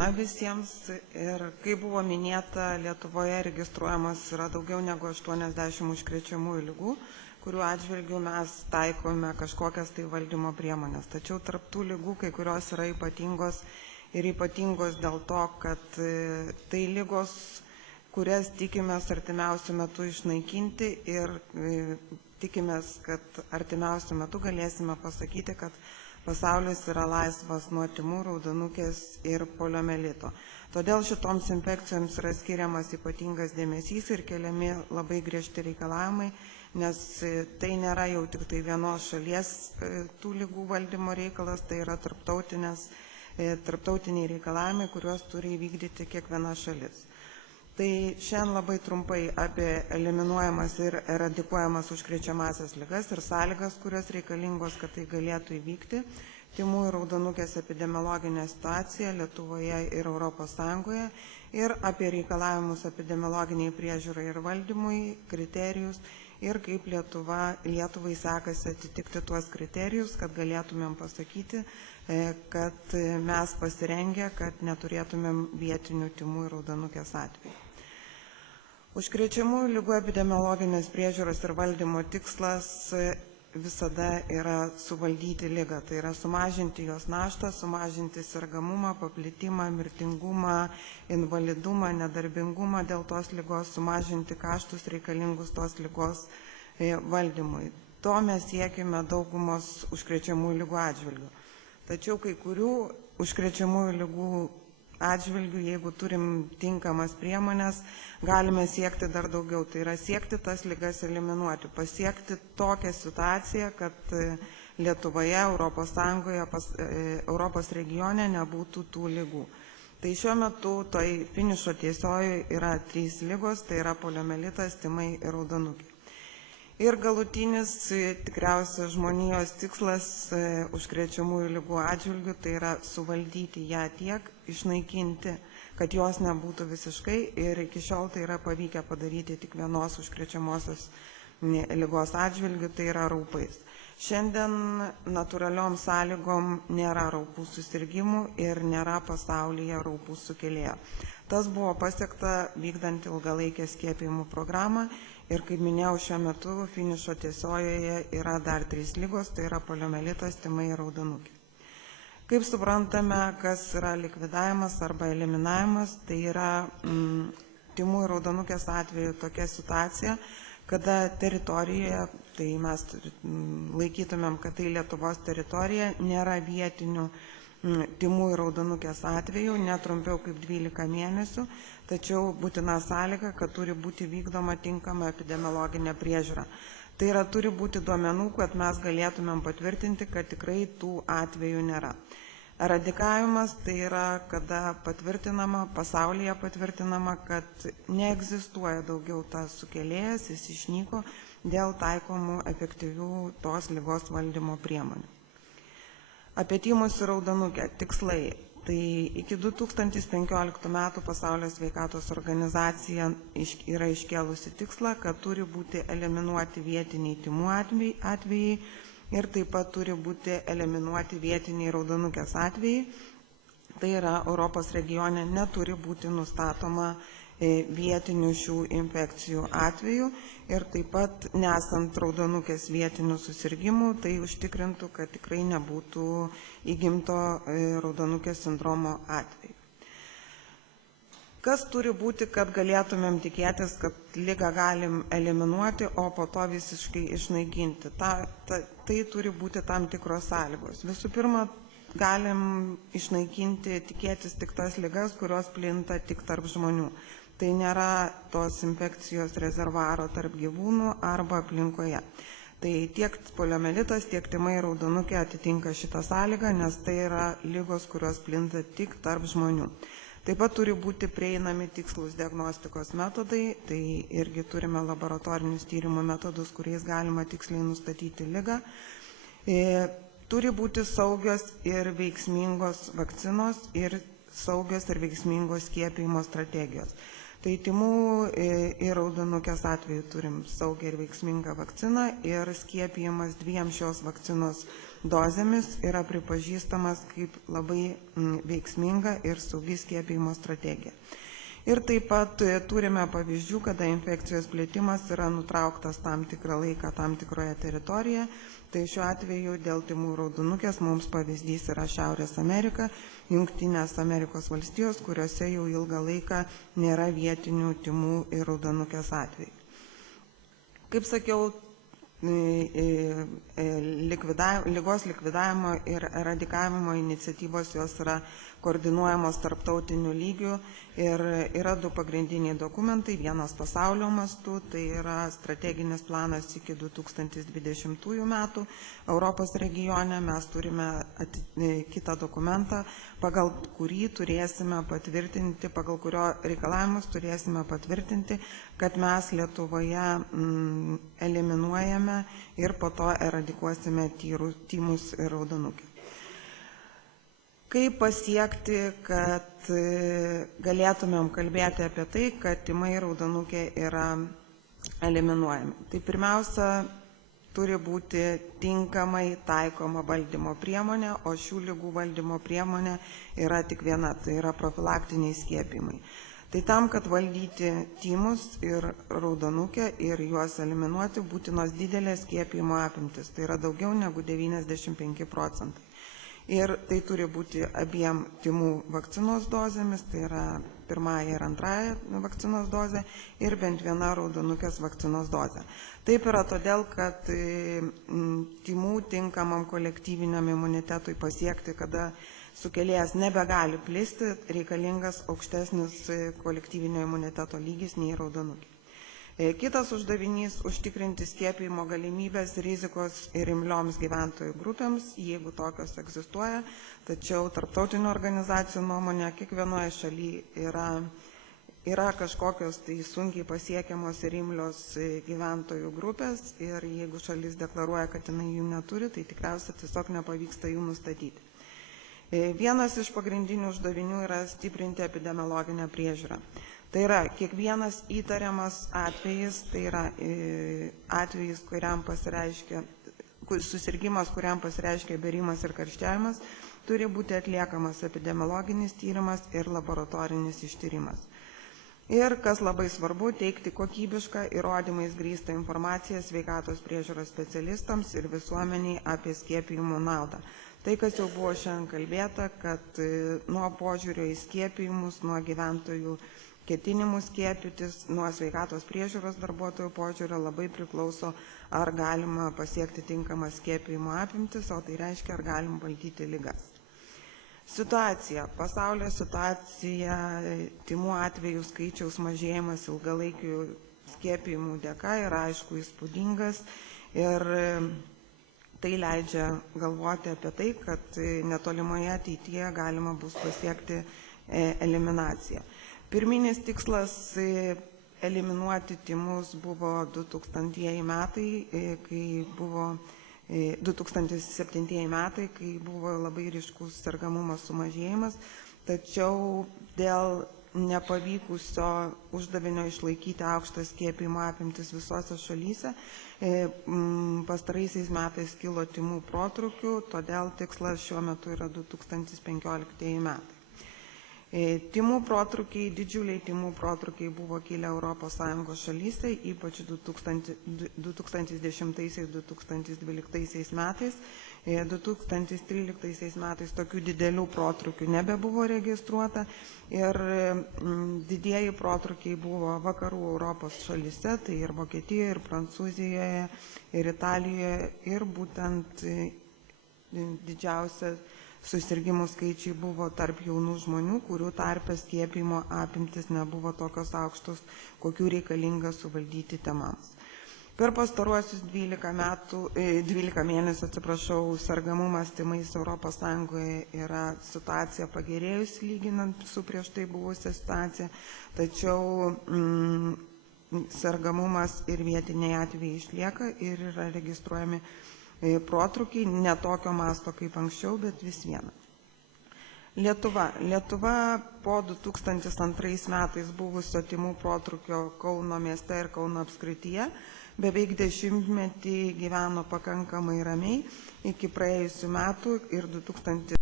diena visiems. Ir kaip buvo minėta, Lietuvoje registruojamas yra daugiau negu 80 užkrečiamųjų ligų, kurių atžvilgių mes taikome kažkokias tai valdymo priemonės. Tačiau tarp tų ligų kai kurios yra ypatingos ir ypatingos dėl to, kad tai ligos, kurias tikimės artimiausių metų išnaikinti ir tikimės, kad artimiausių metų galėsime pasakyti, kad pasaulis yra laisvas nuo tymų, raudonukės ir poliomielito. Todėl šitoms infekcijoms yra skiriamas ypatingas dėmesys ir keliami labai griežti reikalavimai, nes tai nėra jau tik tai vienos šalies tų ligų valdymo reikalas, tai yra tarptautiniai reikalavimai, kuriuos turi įvykdyti kiekviena šalis. Tai šiandien labai trumpai apie eliminuojamas ir eradikuojamas užkrečiamasias ligas ir sąlygas, kurios reikalingos, kad tai galėtų įvykti, tymų ir raudonukės epidemiologinę situaciją Lietuvoje ir Europos Sąjungoje ir apie reikalavimus epidemiologiniai priežiūrai ir valdymui, kriterijus ir kaip Lietuvai sekasi atitikti tuos kriterijus, kad galėtumėm pasakyti, kad mes pasirengę, kad neturėtumėm vietinių tymų ir raudonukės atvejų. Užkrečiamųjų ligų epidemiologinės priežiūros ir valdymo tikslas visada yra suvaldyti ligą, tai yra sumažinti jos naštą, sumažinti sergamumą, paplitimą, mirtingumą, invalidumą, nedarbingumą dėl tos ligos, sumažinti kaštus reikalingus tos ligos valdymui. To mes siekime daugumos užkrečiamųjų ligų atžvilgių. Tačiau kai kurių užkrečiamųjų ligų atžvilgių, jeigu turim tinkamas priemonės, galime siekti dar daugiau. Tai yra siekti tas ligas eliminuoti, pasiekti tokią situaciją, kad Lietuvoje, Europos Sąjungoje, Europos regione nebūtų tų ligų. Tai šiuo metu toj finišo tiesiojoje yra 3 ligos, tai yra poliomielitas, tymai ir raudonukė. Ir galutinis tikriausiai žmonijos tikslas užkrečiamųjų ligų atžvilgių, tai yra suvaldyti ją tiek, išnaikinti, kad jos nebūtų visiškai, ir iki šiol tai yra pavykę padaryti tik vienos užkrečiamosios ligos atžvilgių, tai yra raupais. Šiandien natūraliom sąlygom nėra raupų susirgymų ir nėra pasaulyje raupų sukėlėjo. Tas buvo pasiekta vykdant ilgalaikę skiepijimų programą ir, kaip minėjau, šiuo metu finišo tiesiojoje yra dar 3 ligos, tai yra poliomielitas, tymai ir raudonukė. Kaip suprantame, kas yra likvidavimas arba eliminavimas, tai yra tymų ir raudonukės atveju tokia situacija, kada teritorijoje, tai mes laikytumėm, kad tai Lietuvos teritorija, nėra vietinių tymų ir raudonukės atveju, netrumpiau kaip 12 mėnesių, tačiau būtina sąlyga, kad turi būti vykdoma tinkama epidemiologinė priežiūra. Tai yra, turi būti duomenų, kad mes galėtumėm patvirtinti, kad tikrai tų atvejų nėra. Eradikavimas tai yra, kada patvirtinama, pasaulyje patvirtinama, kad neegzistuoja daugiau tas sukėlėjas, jis išnyko dėl taikomų efektyvių tos ligos valdymo priemonių. Apie tymus ir raudonukę tikslai. Tai iki 2015 metų Pasaulio sveikatos organizacija yra iškėlusi tikslą, kad turi būti eliminuoti vietiniai tymų atvejai ir taip pat turi būti eliminuoti vietiniai raudonukės atvejai. Tai yra, Europos regione neturi būti nustatoma vietinių šių infekcijų atvejų ir taip pat nesant raudonukės vietinių susirgymų, tai užtikrintų, kad tikrai nebūtų įgimto raudonukės sindromo atveju. Kas turi būti, kad galėtumėm tikėtis, kad ligą galim eliminuoti, o po to visiškai išnaikinti? Tai turi būti tam tikros sąlygos. Visų pirma, galim išnaikinti, tikėtis tik tas ligas, kurios plinta tik tarp žmonių. Tai nėra tos infekcijos rezervaro tarp gyvūnų arba aplinkoje. Tai tiek poliomielitas, tiek tymai ir raudonukė atitinka šitą sąlygą, nes tai yra ligos, kurios plinta tik tarp žmonių. Taip pat turi būti prieinami tikslus diagnostikos metodai, tai irgi turime laboratorinius tyrimų metodus, kuriais galima tiksliai nustatyti ligą. Turi būti saugios ir veiksmingos vakcinos ir saugios ir veiksmingos skiepijimo strategijos. Tai tymų ir raudonukės atveju turim saugią ir veiksmingą vakciną ir skiepijimas 2 šios vakcinos dozėmis yra pripažįstamas kaip labai veiksminga ir saugi skiepijimo strategija. Ir taip pat turime pavyzdžių, kada infekcijos plėtimas yra nutrauktas tam tikrą laiką tam tikroje teritorijoje. Tai šiuo atveju dėl tymų raudonukės mums pavyzdys yra Šiaurės Amerika, Jungtinės Amerikos valstijos, kuriuose jau ilgą laiką nėra vietinių tymų ir raudonukės atvejų. Kaip sakiau, lygos likvidavimo ir eradikavimo iniciatyvos jos yra koordinuojamos tarptautiniu lygiu ir yra du pagrindiniai dokumentai, vienas pasaulio mastu, tai yra strateginis planas iki 2020 metų Europos regione, mes turime kitą dokumentą, pagal kurį turėsime patvirtinti, pagal kurio reikalavimus turėsime patvirtinti, kad mes Lietuvoje eliminuojame ir po to eradikuosime tymus ir raudonukę. Kaip pasiekti, kad galėtumėm kalbėti apie tai, kad tymai raudonukė yra eliminuojami? Tai pirmiausia, turi būti tinkamai taikoma valdymo priemonė, o šių ligų valdymo priemonė yra tik viena, tai yra profilaktiniai skiepijimai. Tai tam, kad valdyti tymus ir raudonukę ir juos eliminuoti, būtinos didelės skiepijimo apimtis, tai yra daugiau negu 95%. Ir tai turi būti abiem tymų vakcinos dozėmis, tai yra pirmąja ir antrąja vakcinos dozė ir bent viena raudonukės vakcinos dozė. Taip yra todėl, kad tymų tinkamam kolektyviniam imunitetui pasiekti, kada sukėlėjas nebegali plisti, reikalingas aukštesnis kolektyvinio imuniteto lygis nei raudonukė. Kitas uždavinys – užtikrinti skiepijimo galimybės rizikos ir imlioms gyventojų grupėms, jeigu tokios egzistuoja, tačiau tarptautinių organizacijų nuomonė kiekvienoje šalyje yra kažkokios tai sunkiai pasiekiamos ir imlios gyventojų grupės ir jeigu šalis deklaruoja, kad jinai jų neturi, tai tikriausiai tiesiog nepavyksta jų nustatyti. Vienas iš pagrindinių uždavinių yra stiprinti epidemiologinę priežiūrą. Tai yra kiekvienas įtariamas atvejis, tai yra atvejis, susirgimas, kuriam pasireiškia bėrimas ir karščiavimas, turi būti atliekamas epidemiologinis tyrimas ir laboratorinis ištyrimas. Ir, kas labai svarbu, teikti kokybišką įrodymais grįstą informaciją sveikatos priežiūros specialistams ir visuomeniai apie skiepijimų naudą. Tai, kas jau buvo šiandien kalbėta, kad nuo požiūrio į skiepijimus, nuo gyventojų ketinimų skiepytis, nuo sveikatos priežiūros darbuotojų požiūrio labai priklauso, ar galima pasiekti tinkamą skiepijimo apimtis, o tai reiškia, ar galim valdyti ligas. Situacija. Pasaulio situacija, tymų atvejų skaičiaus mažėjimas ilgalaikių skiepijimų dėka yra aišku įspūdingas ir tai leidžia galvoti apie tai, kad netolimoje ateityje galima bus pasiekti eliminaciją. Pirminis tikslas eliminuoti tymus buvo 2007 metai, kai buvo labai ryškus sergamumo sumažėjimas, tačiau dėl nepavykusio uždavinio išlaikyti aukštą skiepijimo apimtis visose šalyse, pastaraisiais metais kilo tymų protrūkių, todėl tikslas šiuo metu yra 2015 metai. Didžiuliai tymų protrukiai buvo kilę ES šalyse, ypač 2010–2012 metais. 2013 metais tokių didelių protrukių nebebuvo registruota ir didieji protrukiai buvo vakarų Europos šalyse, tai ir Vokietijoje, ir Prancūzijoje, ir Italijoje, ir būtent didžiausia susirgimų skaičiai buvo tarp jaunų žmonių, kurių tarpe skiepijimo apimtis nebuvo tokios aukštos, kokių reikalinga suvaldyti tymams. Per pastaruosius 12 mėnesių, sergamumas tymais Europos Sąjungoje yra situacija pagerėjusi lyginant su prieš tai buvusią situaciją, tačiau sergamumas ir vietiniai atvejai išlieka ir yra registruojami protrukiai, ne tokio masto kaip anksčiau, bet vis viena. Lietuva po 2002 metais buvusio tymų protrukio Kauno mieste ir Kauno apskrityje beveik 10-metį gyveno pakankamai ramiai iki praėjusių metų ir 2000